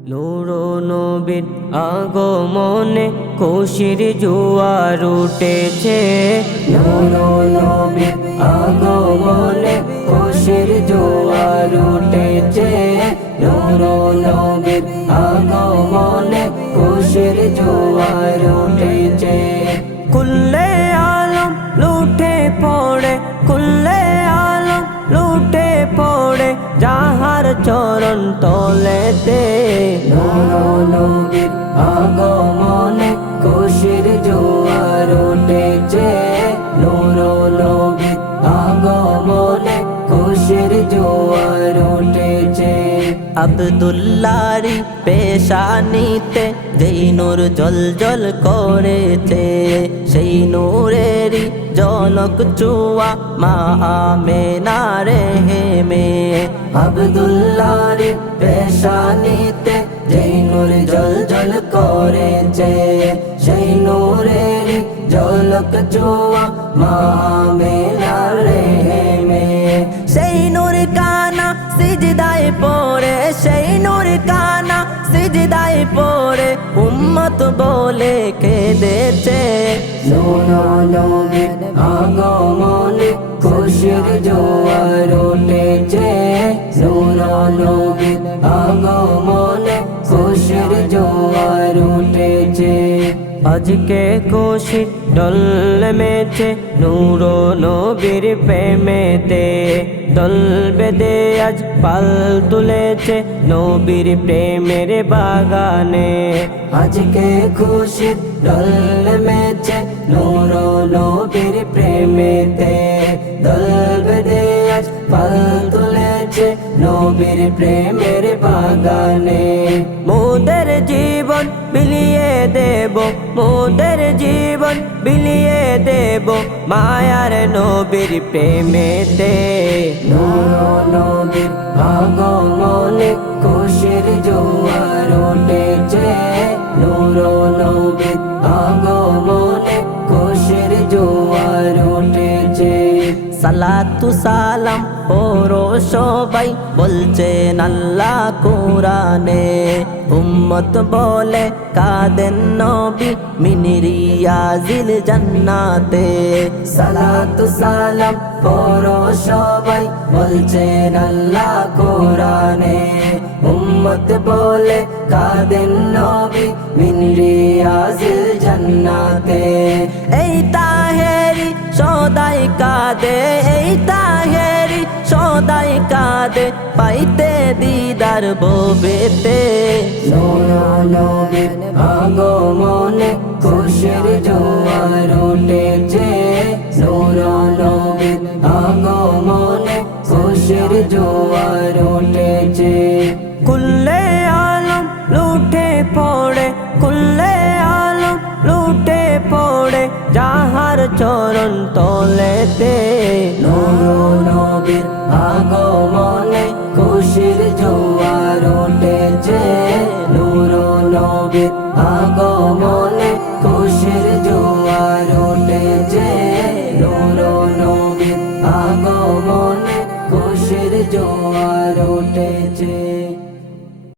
নূর নবীর আগমনে খুশির জোয়ার উঠেছে। নূর নবীর আগমনে খুশির জোয়ার উঠেছে। নূর নবীর আগমনে খুশির জোয়ার উঠেছে। কুল্লে আলম লুটে পড়ে, কুল্লে আলম লুটে পড়ে যাহার চরণ তলেতে। নূর নবীর আগমনে খুশির জোয়ার উঠেছে। নূর নবীর আগমনে খুশির জোয়ার উঠেছে। আব্দুল্লাহরি পেশানিতে যেই নূর জ্বলজ্বল করেছে, সেই নূরেরই ঝলক চুয়া মা আমেনার হেমে। আব্দুল্লাহরি পেশানিতে যেই নূর জ্বলজ্বল করেছে, সেই নূরেরই ঝলক চুয়া মা আমেনার হেমে। সেই নূর কানা সিজদায় পড়ে, সেই নূর কানা সিজদায় পড়ে উম্মত বলে কেঁদেছে। নূর নবীর আগমনে খুশির জোয়ার উঠেছে। নূর নবীর আগমনে খুশির জোয়ার উঠেছে। আজকে খুশি দোল মেছে নূর নবীর প্রেমেতে। দোল বেঁধে আজ পাল তুলেছে নবীর প্রেমের বাগানে। আজকে খুশি দোল মেছে নূর নবীর প্রেমেতে। দোল বেঁধে আজ পাল তুলেছে নবীর প্রেমের বাগানে। মোদের জীবন বিলিয়ে দেব, মোদের জীবন বিলিয়ে দেব মায়ার নবীর প্রেমেতে। নূর নবীর আগমনে খুশির জোয়ার উঠেছে। নূর নবীর আগমনে খুশির জোয়ার উঠেছে। সালাতু সালাম পড়ো সবাই বলছেন আল্লাহ কোরআনে। উম্মত বলে কাঁদেন নবী মিন রিয়াজিল জান্নাতে। সালাতু সালাম পড়ো সবাই বলছেন আল্লাহ কোরআনে। উম্মত বলে কাঁদেন নবী মিন রিয়াজিল জান্নাতে। এই তাহেরি সদাই কাঁদে, এই তাহেরি সদাই কাঁদে পাইতে দিদার ভবেতে। নূর নবীর আগমনে খুশির জোয়ার উঠেছে। নূর নবীর আগমনে খুশির জোয়ার উঠেছে। কুল্লে আলম লুটে পড়ে, কুল্লে আলম লুটে পড়ে যাহার চরণ তলেতে। নূর নবীর